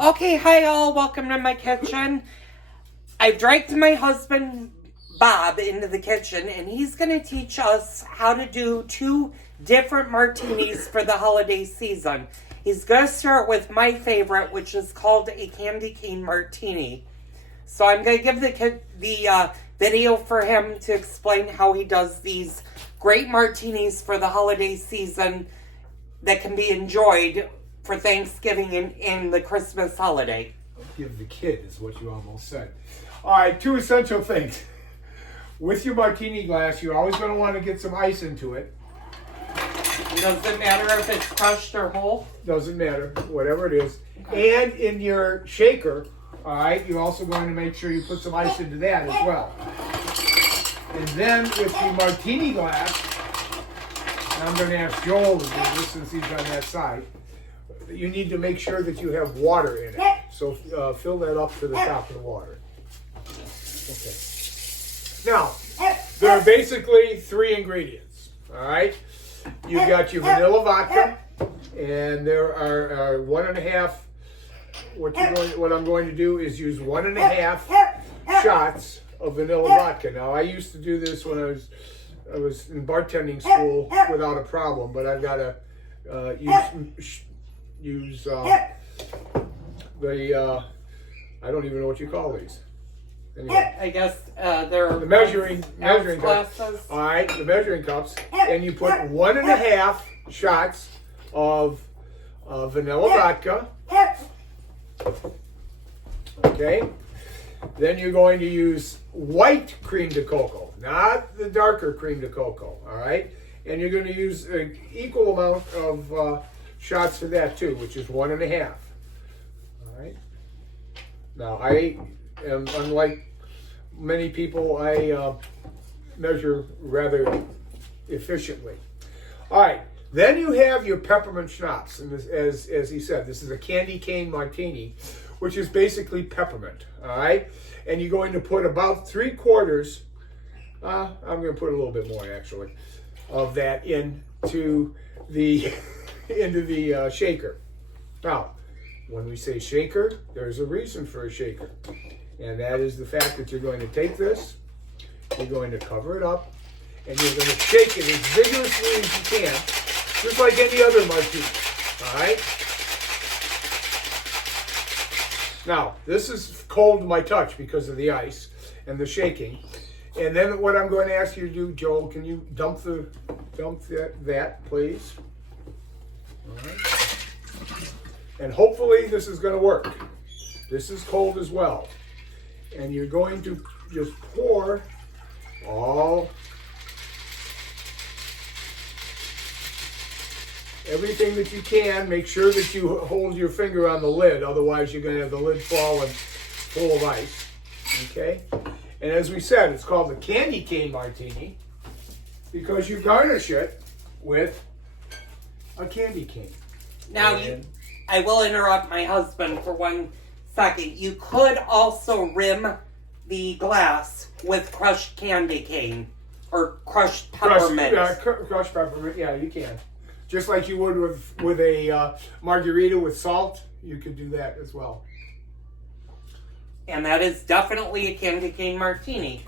Okay, hi all, welcome to my kitchen. I've dragged my husband Bob into the kitchen and he's going to teach us how to do 2 different martinis for the holiday season. He's going to start with my favorite, which is called a candy cane martini. So I'm going to give the video for him to explain how he does these great martinis for the holiday season that can be enjoyed for Thanksgiving and the Christmas holiday. Give the kid is what you almost said. All right, 2 essential things. With your martini glass, you're always going to want to get some ice into it. Doesn't matter if it's crushed or whole? Doesn't matter, whatever it is. Okay. And in your shaker, all right, you're also going to make sure you put some ice into that as well. And then with the martini glass, and I'm going to ask Joel to do this since he's on that side, you need to make sure that you have water in it. So fill that up to the top of the water. Okay. Now, there are basically 3 ingredients. All right. You've got your vanilla vodka, and there are 1.5. What I'm going to do is use 1.5 shots of vanilla vodka. Now, I used to do this when I was in bartending school without a problem, but I've got to use I don't even know what you call these. Anyway. I guess they're the measuring cups. glasses. All right, the measuring cups, and you put 1.5 shots of vanilla vodka. Okay. Then you're going to use white cream de cocoa, not the darker cream de cocoa. All right, and you're going to use an equal amount of shots for that too, which is 1.5. All right. Now I am unlike many people. I measure rather efficiently. All right. Then you have your peppermint schnapps, and this, as he said, this is a candy cane martini, which is basically peppermint. All right. And you're going to put about 3/4. I'm going to put a little bit more actually of that into the shaker. Now, when we say shaker, there's a reason for a shaker. And that is the fact that you're going to take this, you're going to cover it up, and you're going to shake it as vigorously as you can, just like any other martini. All right? Now, this is cold to my touch because of the ice and the shaking. And then what I'm going to ask you to do, Joel, can you dump that, please? All right. And hopefully this is going to work. This is cold as well. And you're going to just pour everything that you can. Make sure that you hold your finger on the lid, otherwise you're going to have the lid fall and full of ice. Okay? And as we said, it's called the candy cane martini because you garnish it with a candy cane. Now, I will interrupt my husband for 1 second. You could also rim the glass with crushed candy cane or crushed peppermint. Crushed peppermint, yeah, you can. Just like you would with a margarita with salt, you could do that as well. And that is definitely a candy cane martini.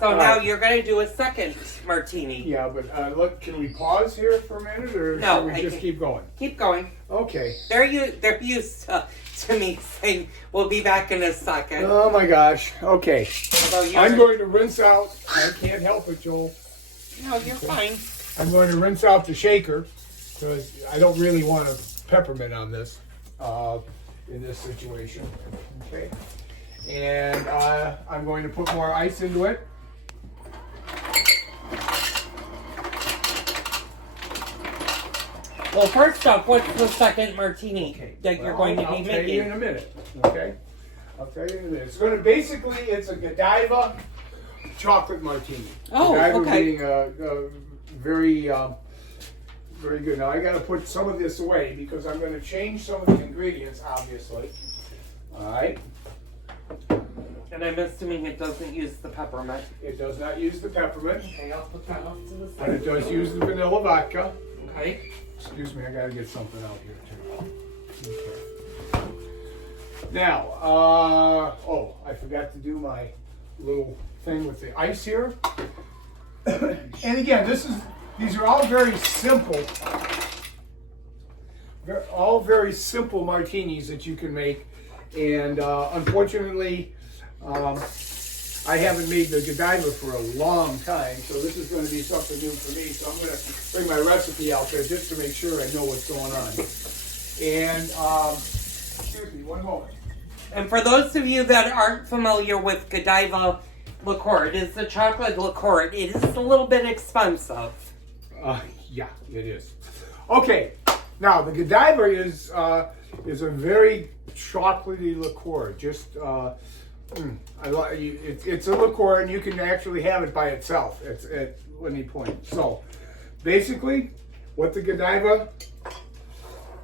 So now you're going to do a second martini. Yeah, but look, can we pause here for a minute, or no, should we just keep going? Keep going. Okay. They're used to me saying, we'll be back in a second. Oh my gosh. Okay. I'm going to rinse out. I can't help it, Joel. No, you're fine. I'm going to rinse out the shaker because I don't really want a peppermint on this in this situation. Okay. And I'm going to put more ice into it. Well, first off, what's the second martini that you're going to be making? I'll tell you in a minute. Okay. I'll tell you in a minute. It's going to it's a Godiva chocolate martini. Oh, Godiva okay. Being very, very good. Now I got to put some of this away because I'm going to change some of the ingredients, obviously. All right. And I'm assuming it doesn't use the peppermint. It does not use the peppermint. Okay, I'll put that off to the side. But it does use the vanilla vodka. Okay. Excuse me, I got to get something out here too. Okay. Now, oh, I forgot to do my little thing with the ice here. And again, these are all very simple. They're all very simple martinis that you can make. And unfortunately, I haven't made the Godiva for a long time, so this is going to be something new for me. So I'm going to bring my recipe out there just to make sure I know what's going on. And excuse me, one moment. And for those of you that aren't familiar with Godiva liqueur, it is the chocolate liqueur. It is a little bit expensive. Yeah, it is. Okay, now the Godiva is a very chocolatey liqueur. Just it's a liqueur, and you can actually have it by itself at any point. So, basically, what the Godiva,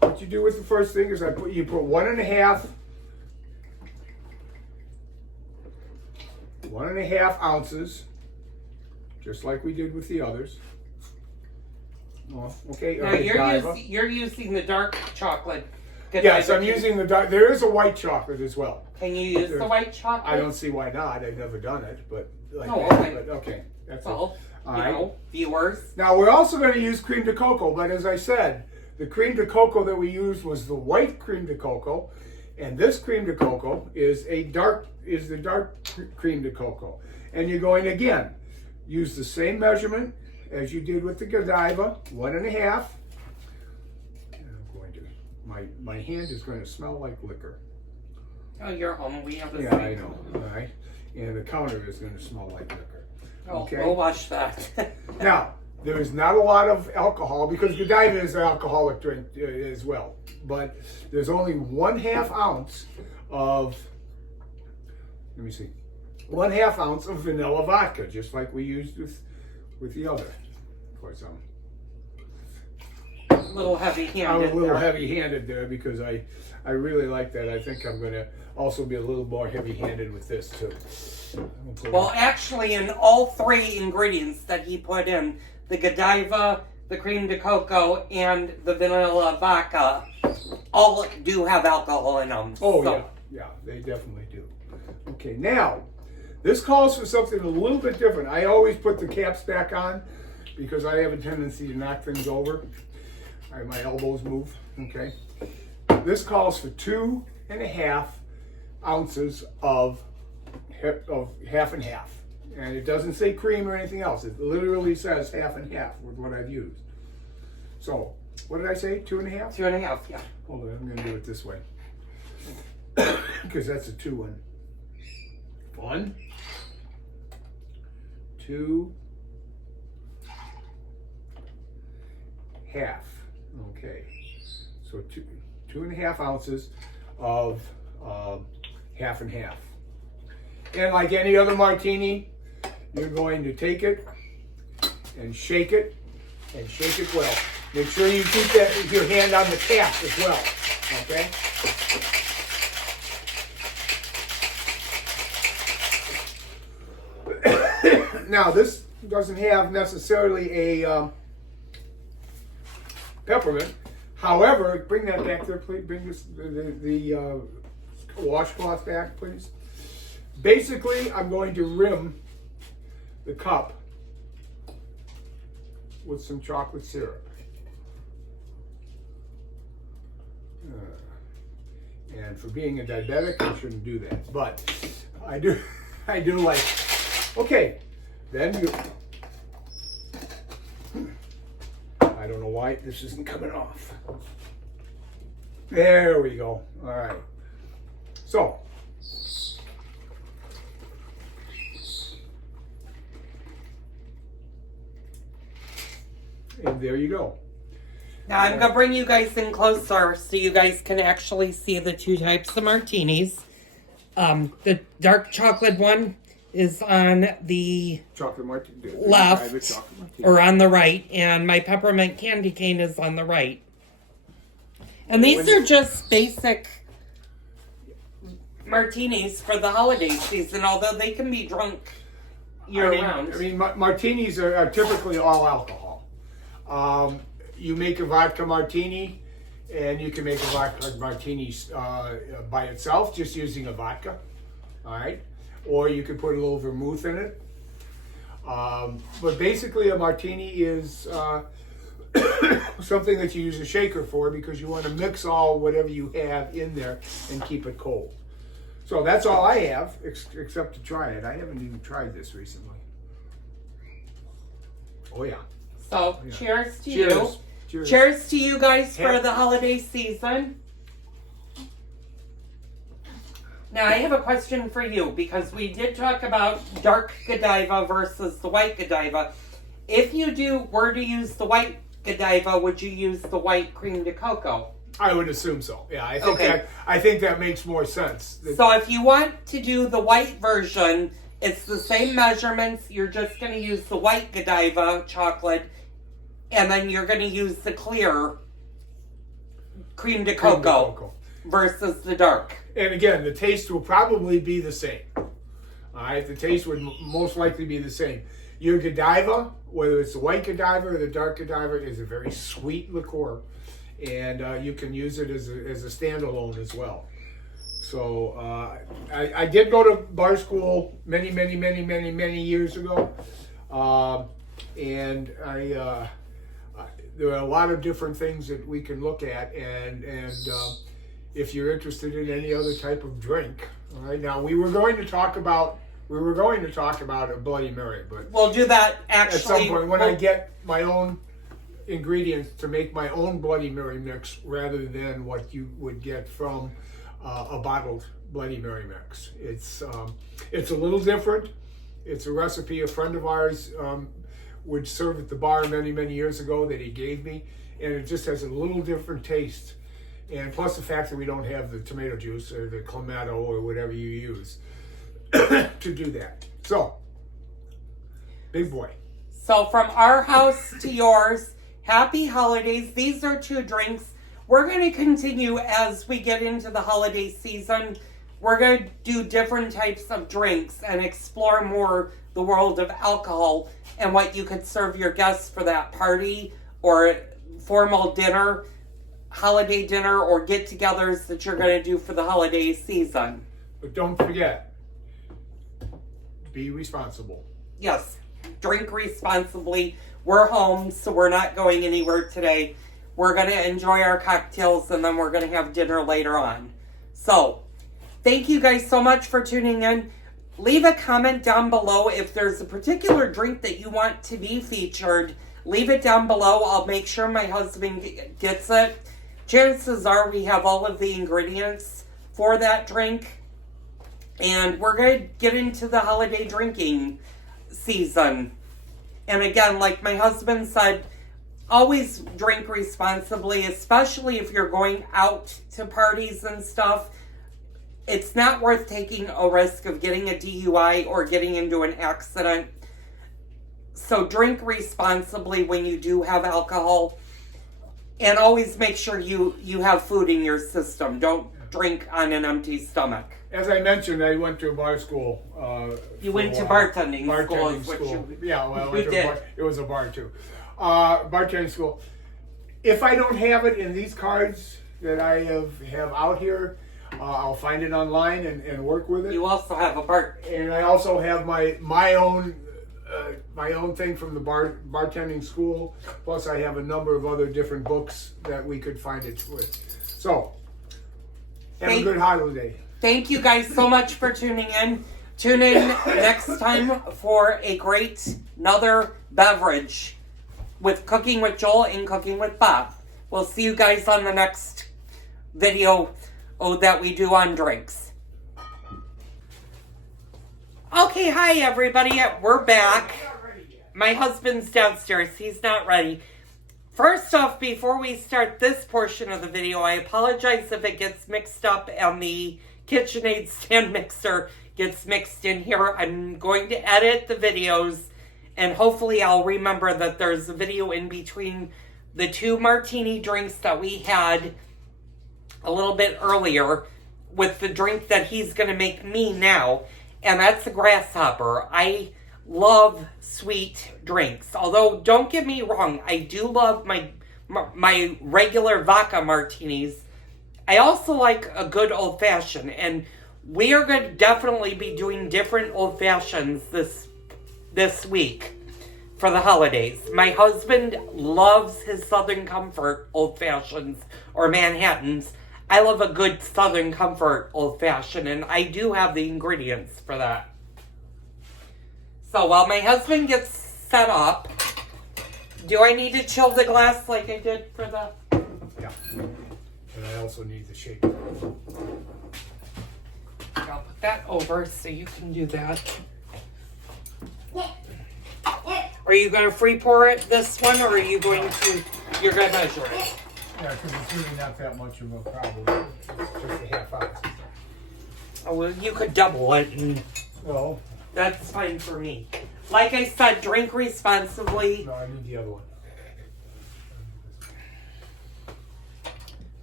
what you do with the first thing is you put 1.5 ounces, just like we did with the others. Oh, okay. Now you're using the dark chocolate Godiva. Yes, I'm using the dark. There is a white chocolate as well. Can you use the white chocolate? I don't see why not. I've never done it, but like okay. But okay, that's well, all right. Viewers. Now we're also going to use cream de cocoa, but as I said, the cream de cocoa that we used was the white cream de cocoa, and this cream de cocoa is the dark cream de cocoa. And you're going to again use the same measurement as you did with the Godiva, 1.5. My hand is going to smell like liquor. Oh, you're home. We have a Yeah, I know. All right. And the counter is going to smell like liquor. Okay. We'll watch that. Now, there is not a lot of alcohol because Godiva is an alcoholic drink as well. But there's only 1/2 ounce of, let me see, 1/2 ounce of vanilla vodka, just like we used with the other. Of course, a little heavy-handed. I'm a little heavy-handed there because I really like that. I think I'm going to also be a little more heavy-handed with this too. Well, actually, in all 3 ingredients that he put in, the Godiva, the cream de cocoa, and the vanilla vodka, all do have alcohol in them. Oh, so. Yeah, they definitely do. Okay, now, this calls for something a little bit different. I always put the caps back on because I have a tendency to knock things over. My elbows move, okay? This calls for 2.5 ounces of half and half. And it doesn't say cream or anything else. It literally says half and half with what I've used. So, what did I say? 2.5? 2.5, yeah. Hold on, I'm going to do it this way. Because that's a 2-1. 1, 2, half. Okay. So 2.5 ounces of half and half. And like any other martini, you're going to take it and shake it well. Make sure you keep your hand on the cap as well. Okay? Now this doesn't have necessarily a peppermint. However, bring that back there, please. Bring the washcloth back, please. Basically, I'm going to rim the cup with some chocolate syrup. And for being a diabetic, I shouldn't do that, but I do like. Okay, then you. I don't know why this isn't coming off. There we go. All right. So. And there you go. Now I'm going to bring you guys in closer so you guys can actually see the 2 types of martinis. The dark chocolate one is on the left or on the right, and my peppermint candy cane is on the right. And these are just basic martinis for the holiday season, although they can be drunk year-round. I mean, martinis are typically all alcohol. You make a vodka martini, And you can make a vodka martini by itself, just using a vodka. All right. Or you could put a little vermouth in it. But basically, a martini is something that you use a shaker for because you want to mix all whatever you have in there and keep it cold. So that's all I have, except to try it. I haven't even tried this recently. Oh yeah. So, Yeah. cheers to Cheers. you. Cheers. Cheers to you guys for the holiday season. Now, I have a question for you because we did talk about dark Godiva versus the white Godiva. If you were to use the white Godiva, would you use the white cream de cocoa? I would assume so. Yeah, I think that makes more sense. So if you want to do the white version, it's the same measurements. You're just going to use the white Godiva chocolate, and then you're going to use the clear cream de cocoa versus the dark. And again, the taste will probably be the same. All right, the taste would most likely be the same. Your Godiva, whether it's the white Godiva or the dark Godiva, is a very sweet liqueur, and you can use it as a standalone as well. So I did go to bar school many years ago, and there are a lot of different things that we can look at, and if you're interested in any other type of drink, all right. Now we were going to talk about a Bloody Mary, but we'll do that actually at some point when I get my own ingredients to make my own Bloody Mary mix rather than what you would get from a bottled Bloody Mary mix. It's a little different. It's a recipe a friend of ours would serve at the bar many years ago that he gave me, and it just has a little different taste. And plus the fact that we don't have the tomato juice or the clamato or whatever you use to do that. So, big boy. So from our house to yours, happy holidays. These are 2 drinks. We're going to continue as we get into the holiday season. We're going to do different types of drinks and explore more the world of alcohol and what you could serve your guests for that party or formal dinner, holiday dinner, or get-togethers that you're going to do for the holiday season. But don't forget, be responsible. Yes, drink responsibly. We're home, so we're not going anywhere today. We're going to enjoy our cocktails, and then we're going to have dinner later on. So, thank you guys so much for tuning in. Leave a comment down below if there's a particular drink that you want to be featured. Leave it down below. I'll make sure my husband gets it. Chances are we have all of the ingredients for that drink. And we're going to get into the holiday drinking season. And again, like my husband said, always drink responsibly, especially if you're going out to parties and stuff. It's not worth taking a risk of getting a DUI or getting into an accident. So drink responsibly when you do have alcohol. And always make sure you have food in your system. Don't drink on an empty stomach. As I mentioned, I went to a bar school. You went to bartending school. Yeah, well, you did. It was a bar too. Bartending school. If I don't have it in these cards that I have out here, I'll find it online and work with it. You also have a bar. And I also have my own thing from the bartending school. Plus, I have a number of other different books that we could find it with. So, have a good holiday. Thank you guys so much for tuning in. Tune in next time for another beverage with Cooking with Joel and Cooking with Bob. We'll see you guys on the next video that we do on drinks. Okay, hi everybody. We're back. My husband's downstairs. He's not ready. First off, before we start this portion of the video, I apologize if it gets mixed up and the KitchenAid stand mixer gets mixed in here. I'm going to edit the videos, and hopefully I'll remember that there's a video in between the 2 martini drinks that we had a little bit earlier with the drink that he's going to make me now, and that's the grasshopper. I love sweet drinks. Although, don't get me wrong, I do love my my regular vodka martinis, I also like a good old fashioned, and we are going to definitely be doing different old fashions this week for the holidays. My husband loves his Southern Comfort old fashions or Manhattans. I love a good Southern Comfort old fashioned, and I do have the ingredients for that. So while my husband gets set up, do I need to chill the glass like I did for the... Yeah. And I also need the shaker. I'll put that over so you can do that. Are you going to free pour it, this one, or are you going to... You're going to measure it? Yeah, because it's really not that much of a problem. It's just a half ounce. Oh, well, you could double it, and No. that's fine for me. Like I said, drink responsibly. No, I need the other one.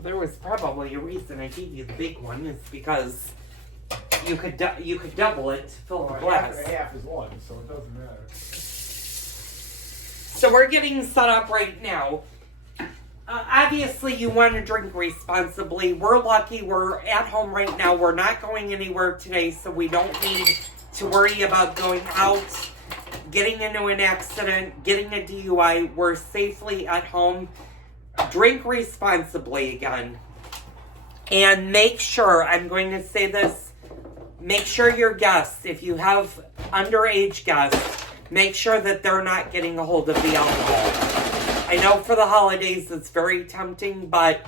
There was probably a reason I gave you the big one. It's because you could double it to fill the glass. Half and a half is one, so it doesn't matter. So we're getting set up right now. Obviously, you want to drink responsibly. We're lucky. We're at home right now. We're not going anywhere today, so we don't need to worry about going out, getting into an accident, getting a DUI. We're safely at home. Drink responsibly again. And make sure, I'm going to say this, make sure your guests, if you have underage guests, make sure that they're not getting a hold of the alcohol. I know for the holidays it's very tempting, but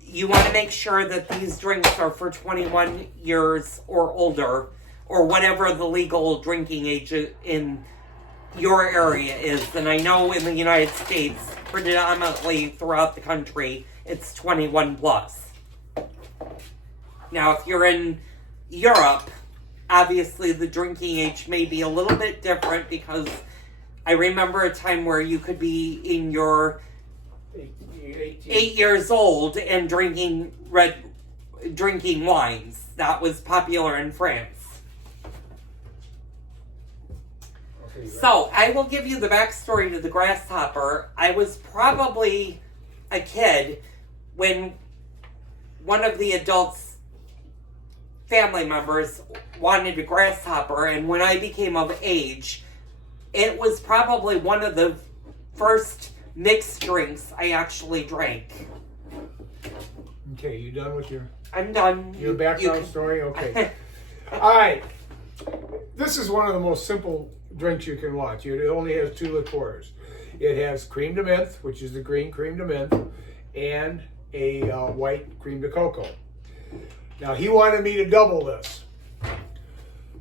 you want to make sure that these drinks are for 21 years or older, or whatever the legal drinking age in your area is. And I know in the United States, predominantly throughout the country, it's 21 plus. Now, if you're in Europe, obviously the drinking age may be a little bit different, because I remember a time where you could be in your 8 years old and drinking wines. That was popular in France. Okay, So, I will give you the backstory to the grasshopper. I was probably a kid when one of the adults' family members wanted a grasshopper, and when I became of age, it was probably one of the first mixed drinks I actually drank. Okay, you done with your... I'm done. Your background story? Okay. All right. This is one of the most simple drinks you can watch. It only has 2 liqueurs. It has cream de menthe, which is the green cream de menthe, and a white cream de cocoa. Now, he wanted me to double this.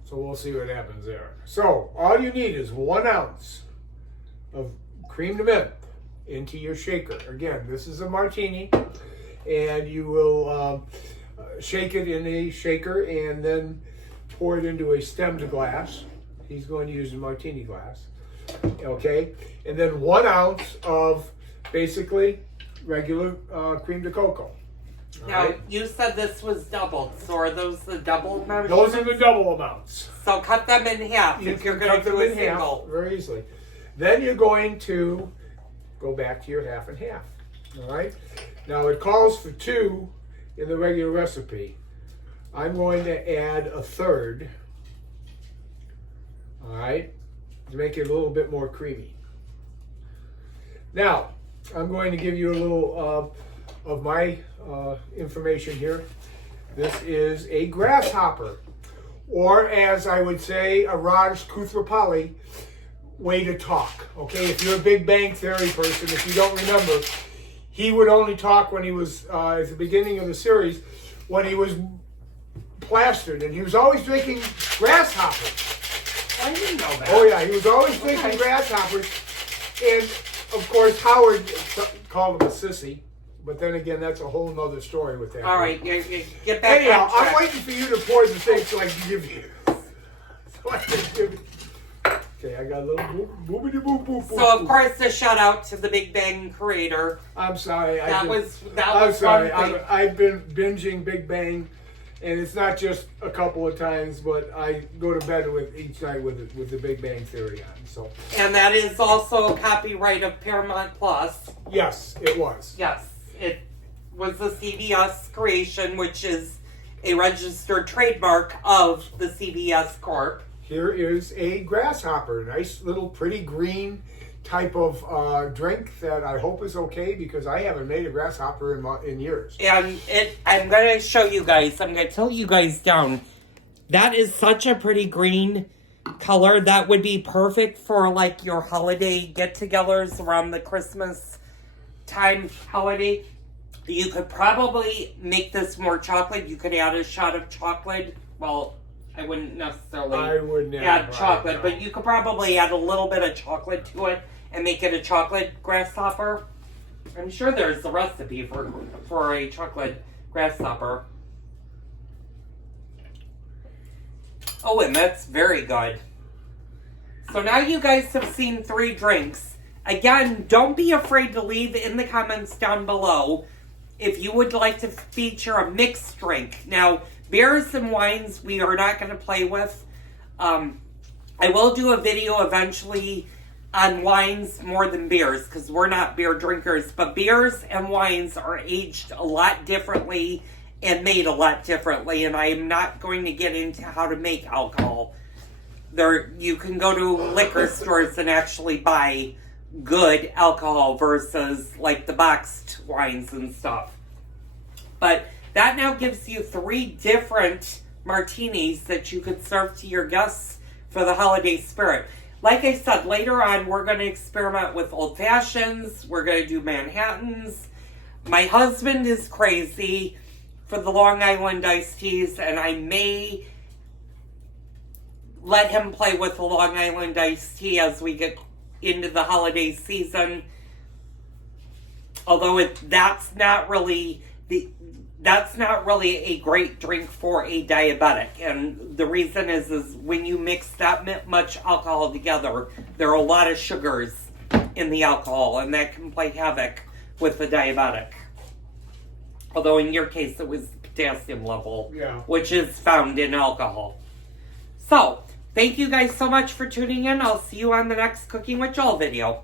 So we'll see what happens there. So all you need is 1 ounce of cream de menthe into your shaker. Again, this is a martini, and you will shake it in a shaker and then pour it into a stemmed glass. He's going to use a martini glass. Okay, and then 1 ounce of basically regular cream de cocoa. Now, Right. you said this was doubled, so are those the double measurements? Those are the double amounts. So cut them in half if you're going to do a single. Very easily. Then you're going to go back to your half and half. All right. Now it calls for 2 in the regular recipe. I'm going to add a third. All right, to make it a little bit more creamy. Now I'm going to give you a little of my information here. This is a grasshopper, or as I would say, a Raj Koothrappali way to talk. Okay, if you're a Big Bang Theory person, if you don't remember, he would only talk when he was at the beginning of the series, when he was plastered, and he was always drinking grasshoppers. I didn't know that. Oh yeah, he was always drinking grasshoppers, and of course Howard called him a sissy. But then again, that's a whole nother story with that. All right, you get back Anyhow, on track. I'm waiting for you to pour the thing so I can give you. So I can give you. Okay, I got a little boopity boop boop. So of course, a shout out to the Big Bang creator. I'm sorry. That was I'm sorry. one thing. I've been binging Big Bang And it's not just a couple of times, but I go to bed with each night with the Big Bang Theory on. So. And that is also a copyright of Paramount Plus. Yes, it was. Yes, it was the CBS creation, which is a registered trademark of the CBS Corp. Here is a grasshopper, nice little pretty green type of drink that I hope is okay because I haven't made a grasshopper in years. And I'm going to show you guys, I'm going to tilt you guys down. That is such a pretty green color. That would be perfect for like your holiday get-togethers around the Christmas time holiday. You could probably make this more chocolate. You could add a shot of chocolate. Well, I wouldn't necessarily add chocolate, no. But you could probably add a little bit of chocolate to it and make it a chocolate grasshopper. I'm sure there's a recipe for a chocolate grasshopper. Oh, and that's very good. So now you guys have seen 3 drinks. Again, don't be afraid to leave in the comments down below if you would like to feature a mixed drink. Now, beers and wines we are not going to play with. I will do a video eventually on wines more than beers because we're not beer drinkers. But beers and wines are aged a lot differently and made a lot differently. And I am not going to get into how to make alcohol. You can go to liquor stores and actually buy good alcohol versus like the boxed wines and stuff. But that now gives you 3 different martinis that you could serve to your guests for the holiday spirit. Like I said, later on we're going to experiment with old fashions. We're going to do Manhattans. My husband is crazy for the Long Island iced teas, and I may let him play with the Long Island iced tea as we get into the holiday season. Although that's not really a great drink for a diabetic. And the reason is when you mix that much alcohol together, there are a lot of sugars in the alcohol, and that can play havoc with the diabetic. Although in your case, it was potassium level, which is found in alcohol. So, thank you guys so much for tuning in. I'll see you on the next Cooking with Joel video.